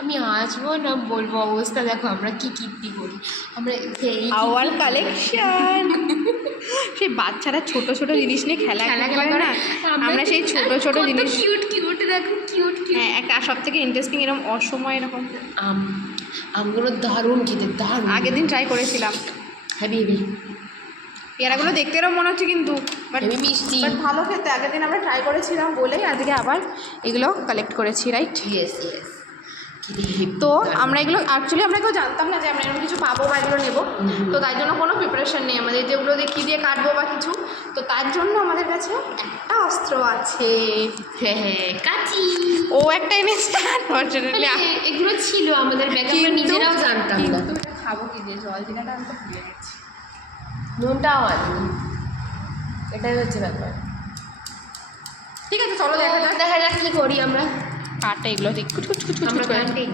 আমি আসবো না, বলবো অবস্থা দেখো আমরা কি কীর্তি করি আমরা। আওয়ার কালেকশন সেই বাচ্চারা ছোট ছোট জিনিস নিয়ে খেলা করে না, আমরা সেই ছোট ছোট জিনিস কিউট কিউট দেখো, কিউট কিউট। হ্যাঁ, একটা সব থেকে ইন্টারেস্টিং এরকম অসময় এরকম আমগুলো দারুণ খেতে, দারুণ। আগের দিন ট্রাই করেছিলাম। হেভি হেভি পেয়ারাগুলো দেখতে এরকম মনে হচ্ছে কিন্তু হেভি মিষ্টি, ভালো খেতে। আগের দিন আমরা ট্রাই করেছিলাম বলেই আজকে আবার এগুলো কালেক্ট করেছি, রাইট? Yes yes. তো আমরা এগুলো অ্যাকচুয়ালি আমরা কেউ জানতাম না যে আমরা এরকম কিছু পাবো বা এগুলো নেবো, তো তাই জন্য কোনো প্রিপারেশন নেই আমাদের যেগুলো দিয়ে কী দিয়ে কাটবো বা কিছু। তো তার জন্য আমাদের কাছে একটা অস্ত্র আছে। হ্যাঁ হ্যাঁ, কাঁচি। ও একটা এনেছে, আনফরচুনেটলি এগুলো ছিল আমাদের ব্যাগে, আমরা নিজেরাও জানতাম না। কিন্তু এটা খাবো কি দিয়ে, জল জিরাটা আমি তো ভুলে গেছি। নুনটাও আনি, এটাই হচ্ছে ব্যাপার। ঠিক আছে চলো দেখা যাক দেখা যাক কী করি আমরা। কাটা এগুলো দেখ কুচ কুচ কুচ কুচ আমরা করে। কাটে